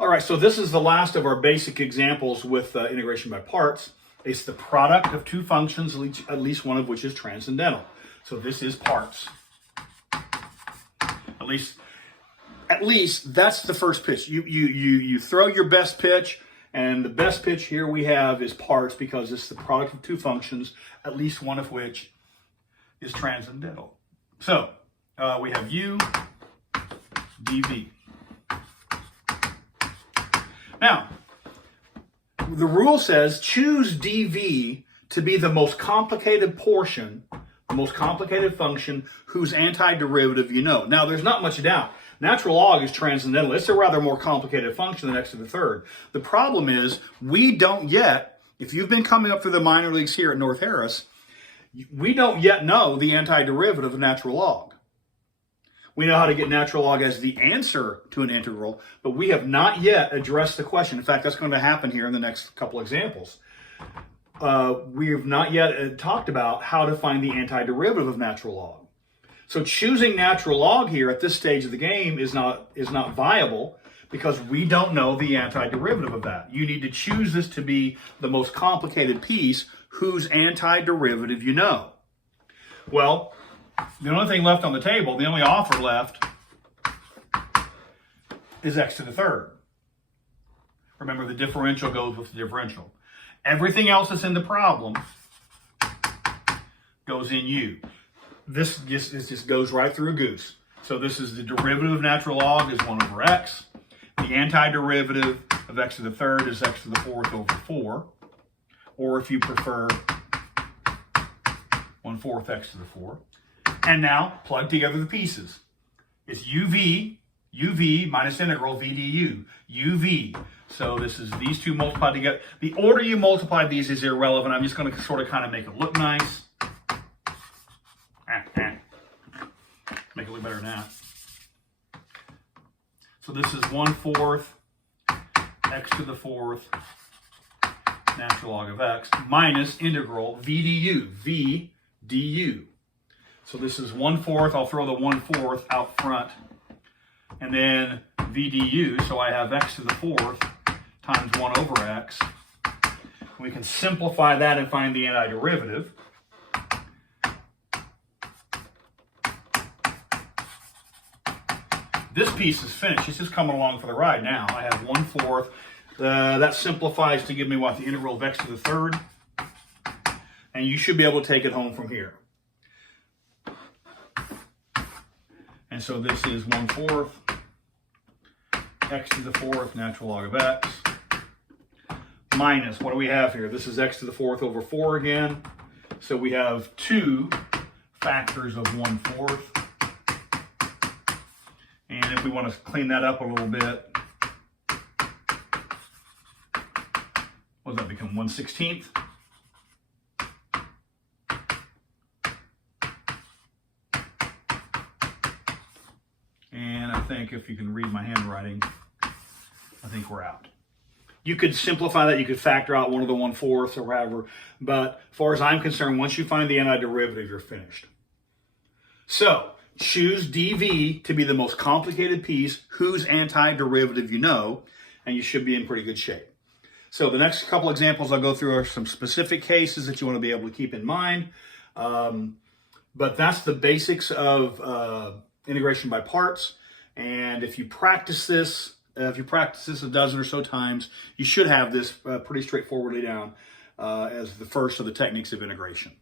All right, so this is the last of our basic examples with integration by parts. It's the product of two functions, at least one of which is transcendental. So this is parts. At least that's the first pitch. You throw your best pitch, and the best pitch here we have is parts because it's the product of two functions, at least one of which is transcendental. So we have u dv. Now, the rule says choose dv to be the most complicated portion, the most complicated function whose antiderivative you know. Now, there's not much doubt. Natural log is transcendental. It's a rather more complicated function than x to the third. The problem is we don't yet, if you've been coming up through the minor leagues here at North Harris, we don't yet know the antiderivative of natural log. We know how to get natural log as the answer to an integral, but we have not yet addressed the question. In fact, that's going to happen here in the next couple examples. We have not yet talked about how to find the antiderivative of natural log. So choosing natural log here at this stage of the game is not viable because we don't know the antiderivative of that. You need to choose this to be the most complicated piece whose antiderivative you know. Well, the only thing left on the table, the only offer left, is x to the third. Remember, the differential goes with the differential. Everything else that's in the problem goes in u. This just goes right through a goose. So this is the derivative of natural log is 1 over x. The antiderivative of x to the third is x to the fourth over 4. Or if you prefer, 1/4 x to the 4. And now plug together the pieces. It's uv minus integral v du. uv. So this is these two multiplied together. The order you multiply these is irrelevant. I'm just going to sort of kind of make it look nice. Make it look better than that. So this is 1/4 x to the fourth natural log of x minus integral v du. So this is 1/4. I'll throw the 1/4 out front. And then v du, so I have x to the fourth times 1 over x. We can simplify that and find the antiderivative. This piece is finished. It's just coming along for the ride now. I have 1/4. That simplifies to give me what? The integral of x to the third. And you should be able to take it home from here. And so this is 1/4 x to the fourth natural log of x minus, what do we have here? This is x to the fourth over 4 again. So we have 2 factors of 1/4. And if we want to clean that up a little bit, what does that become? 1/16? And I think if you can read my handwriting, I think we're out. You could simplify that. You could factor out one of the 1/4 or whatever. But as far as I'm concerned, once you find the antiderivative, you're finished. So choose dv to be the most complicated piece whose antiderivative you know, and you should be in pretty good shape. So the next couple examples I'll go through are some specific cases that you want to be able to keep in mind. But that's the basics of integration by parts. And if you practice this, a dozen or so times, you should have this pretty straightforwardly down as the first of the techniques of integration.